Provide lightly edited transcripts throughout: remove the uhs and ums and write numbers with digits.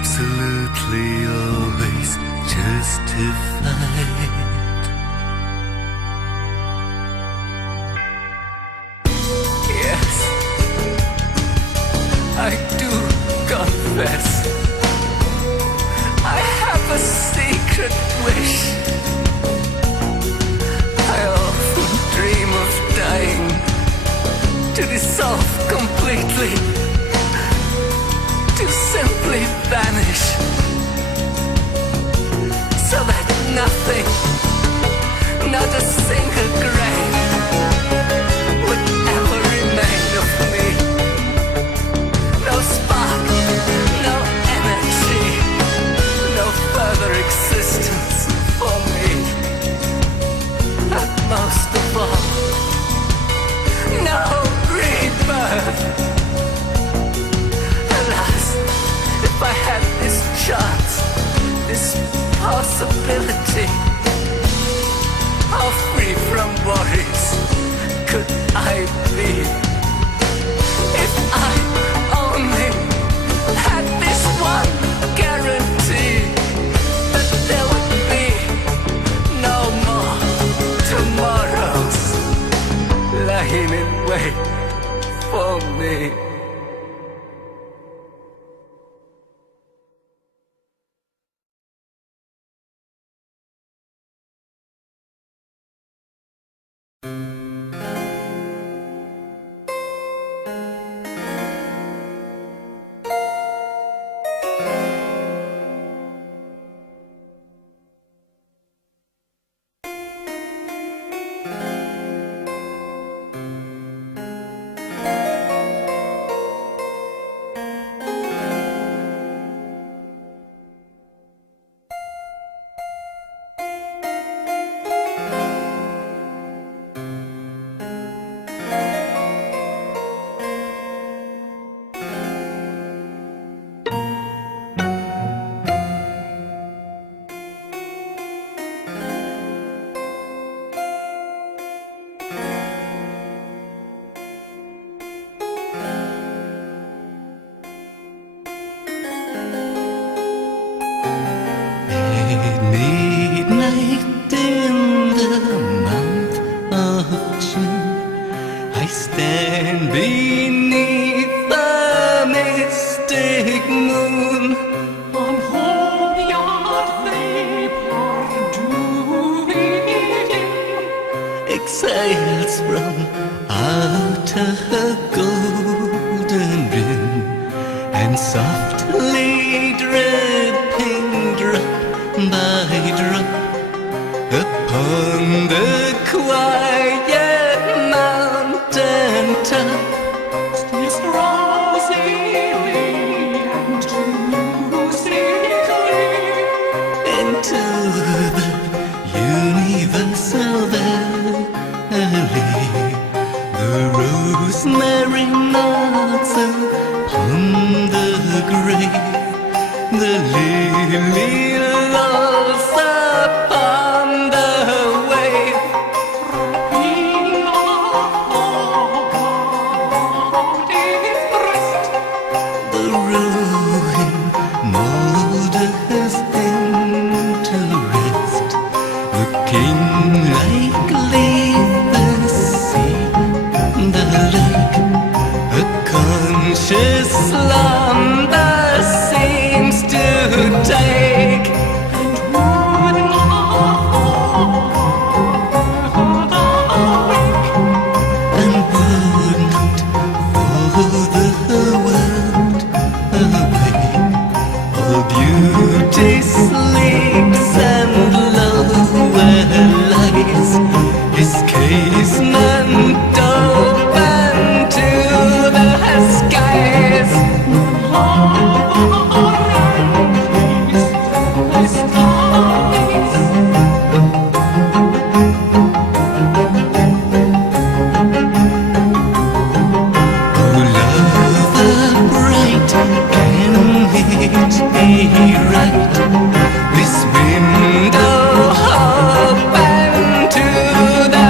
absolutely always justified. Yes, I do confess I have a secret wish. I often dream of dying, to dissolve completely, to simply vanish, so that nothing, not a single grain, would ever remain of me. No spark, no energy, no further existence for me. And most of all, no rebirth. Alas, if I had this chance, this possibility, how free from worries could I be? If I only had this one guarantee, that there would be no more tomorrows lying in wait for me. in the month of June, I stand beneath the mystic moon. On home yard vapor dewy Exhales from out a golden rim, and softly dripping drop by drop upon the quiet mountain top, steals rosily and musically into the universal valley. The rosemary nods upon the grave, the lily lolls upon the wave, wrapping about its breast the ruin moulders into rest, looking like the sea, the lake, a conscious slumber seems to take. and would not awake. And would not for the world away. All beauty sleeps and lower lies, his casement open to the skies. This window open to the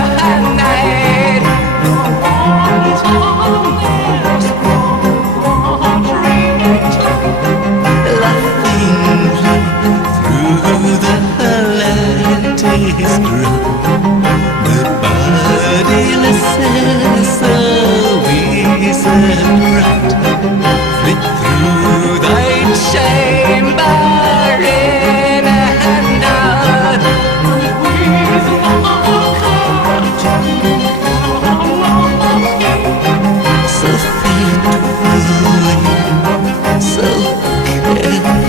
night, laughingly through the lattice drop, the bodiless always upright, flit through thy chamber in and out, so faithfully, so carefully.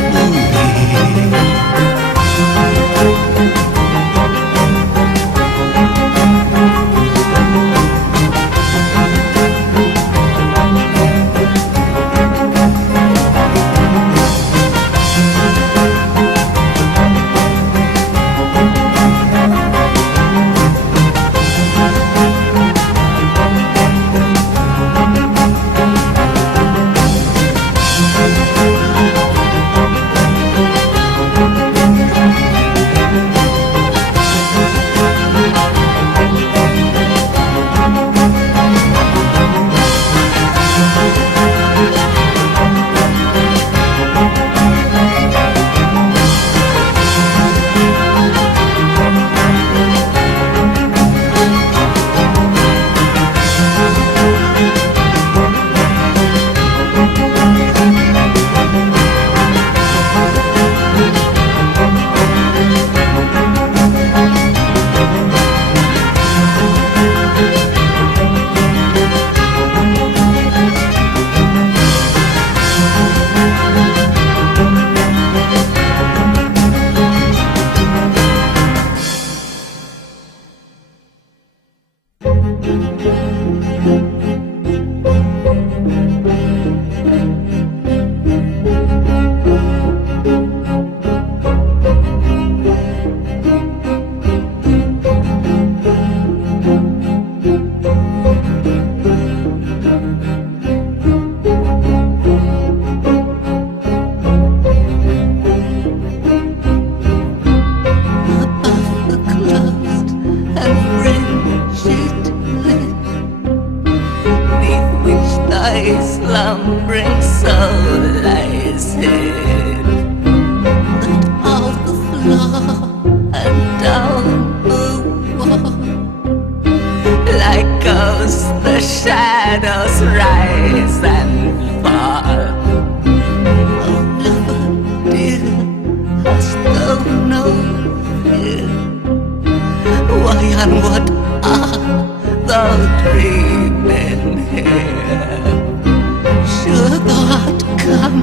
slumbering soul lies hid, but off the floor and down as the shadows rise and fall. Oh, lover dear, hast thou no fear? Why and what art thou dreaming here? Sure thou art come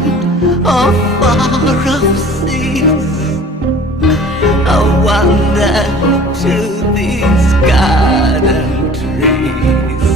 of far off seas, a wonder to these garden trees.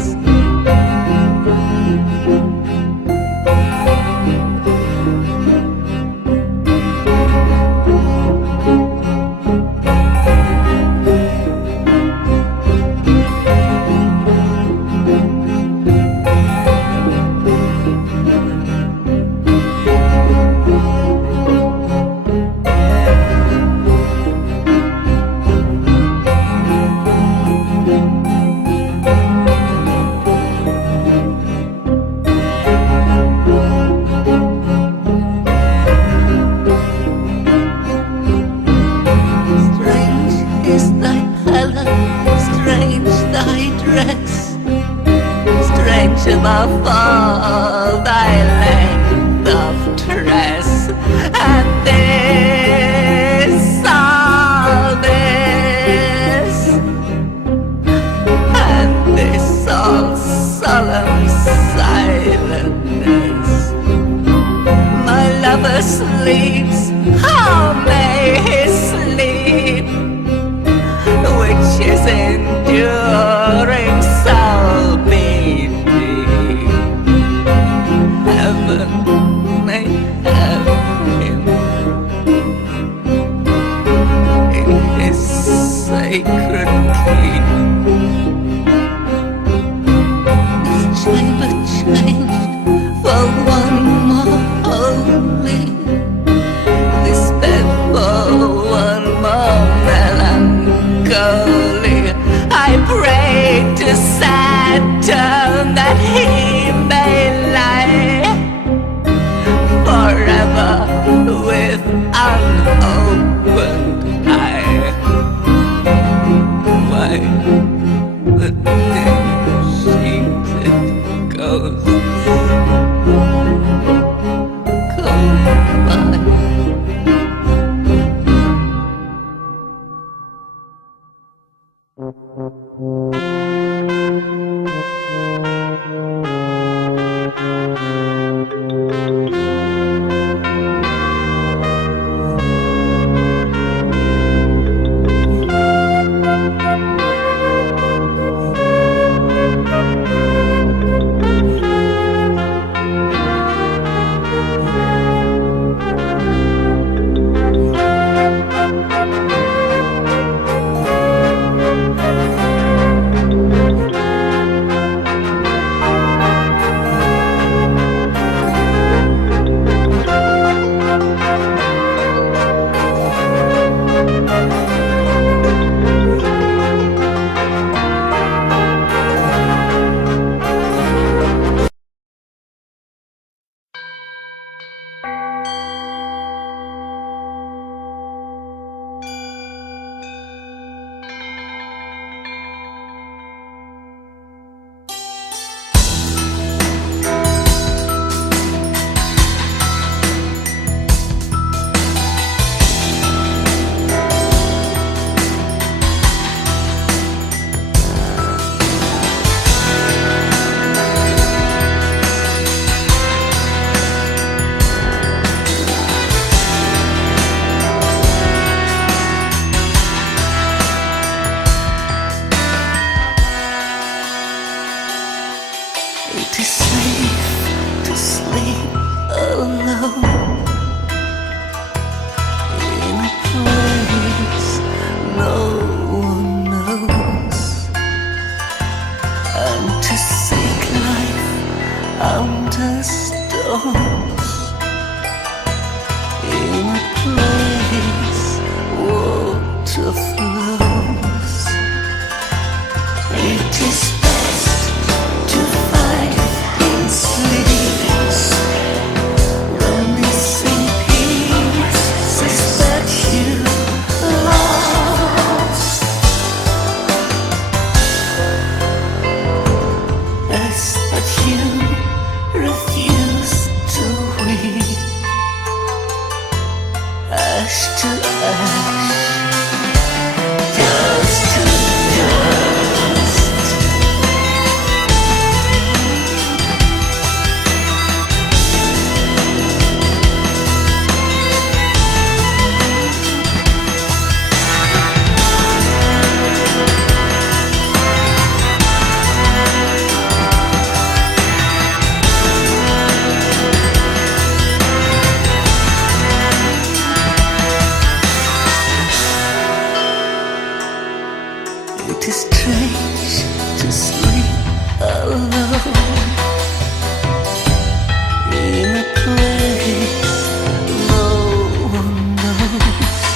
Strange above all thy length of tress, and all this, and this all solemn silentness. My lover sleeps, how may he sleep, which is enduring so deep. Heaven may have him in his sacred keep. This chamber changed for one more holy, this bed for one more melancholy. I pray to Saturn that he may lie forever with unopened eye. Why the dim-sheeted ghosts come by? It is strange to sleep alone in a place no one knows.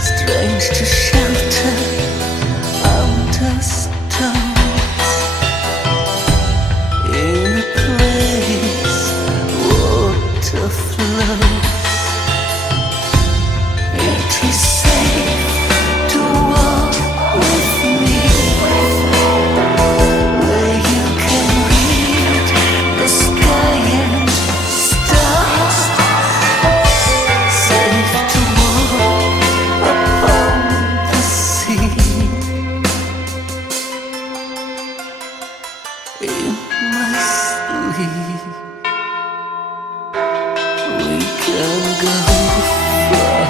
Strange to shelter under stones in a place water flows. It is safe to walk with me where you can read the sky and stars. Safe to walk upon the sea in my sleep. We can go far.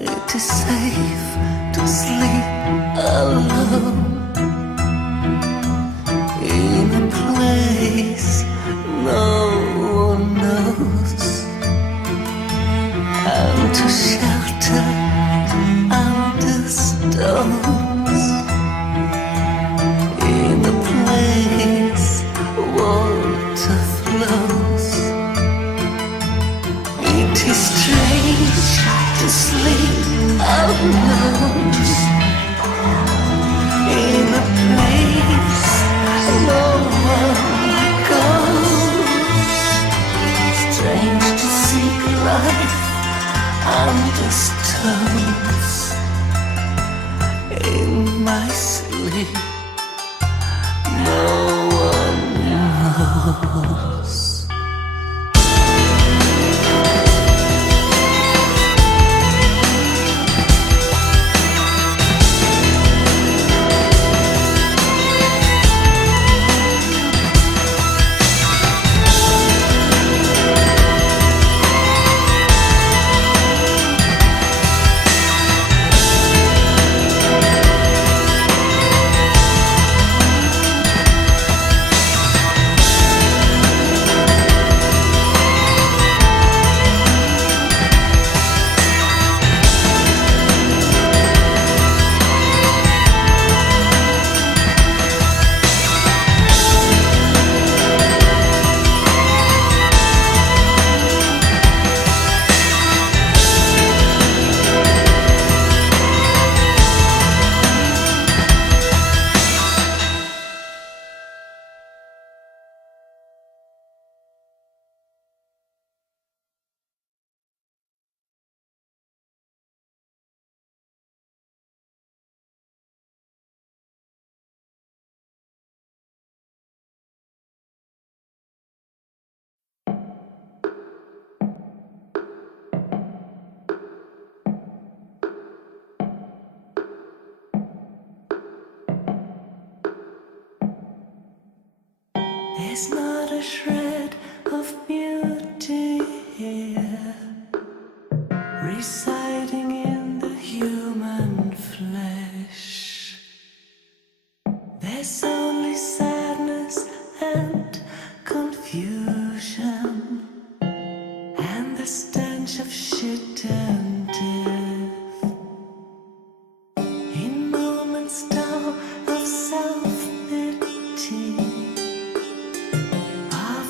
It is safe to sleep alone in a place no one knows, and to shelter under stones in a place water flows. It is strange to sleep alone in a place no one goes. Strange to seek life under stones in my sleep. No one knows. There's not a shred of beauty here, residing in the human flesh. There's only sadness and confusion, and the stench of shit and death. In moments now of self-pity, of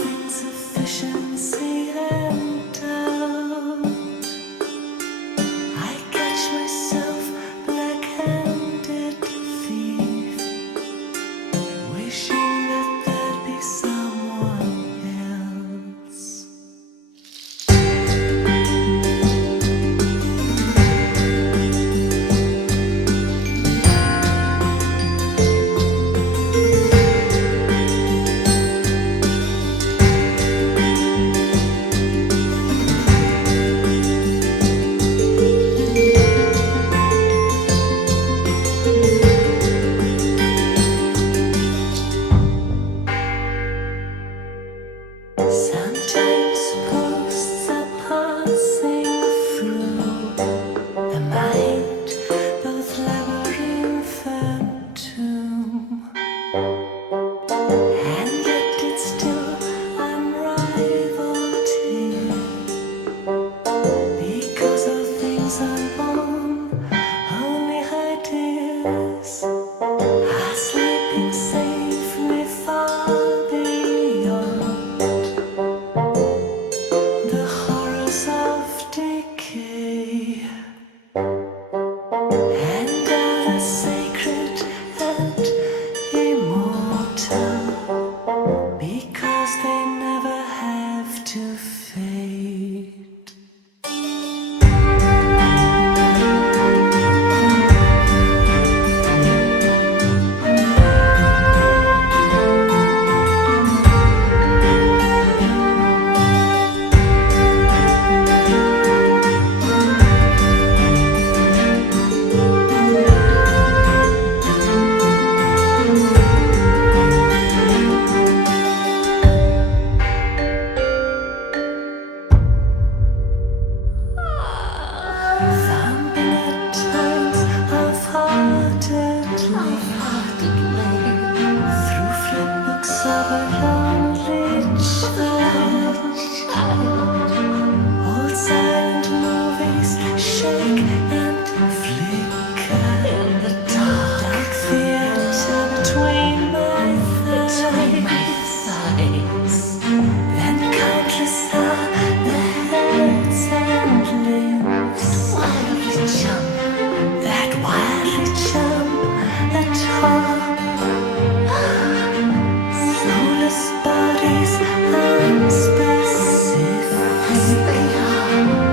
nice and specific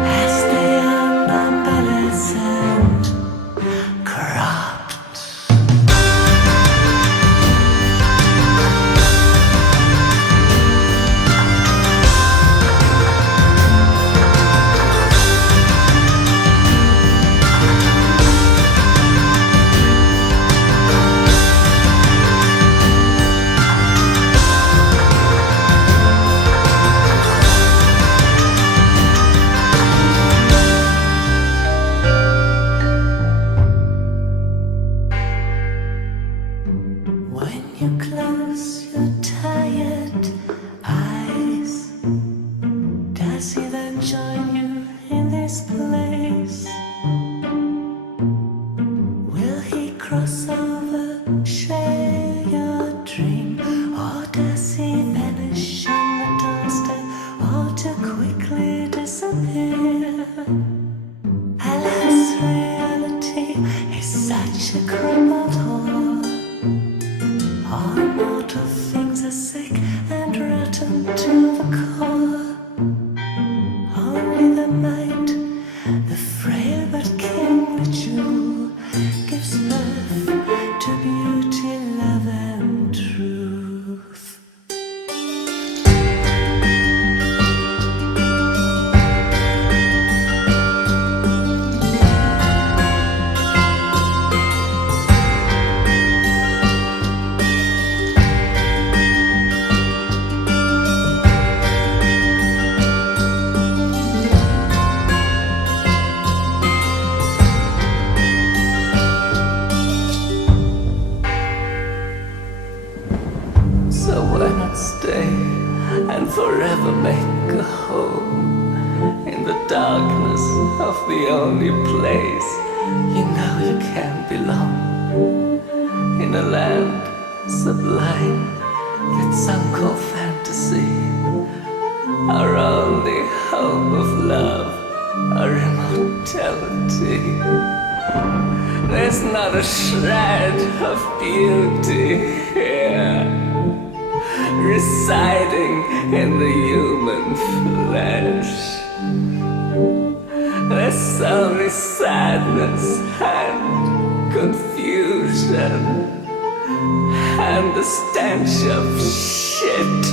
as they are numberless and corrupt. When you close your tired eyes, does he then join you in this place? Will he cross over, share your dream, or does he vanish on the doorstep, or to quickly disappear? Alas, reality is such a crumbled whore. All mortal things are sick and rotten to the core. Only the mind, the frail but kingly jewel, gives birth to beauty, love, and truth. So why not stay and forever make a home in the darkness of the only place you know you can belong, in a land sublime that some call fantasy, our only hope of love, our immortality. There's not a shred of beauty here, residing in the human flesh. There's only sadness and confusion and the stench of shit.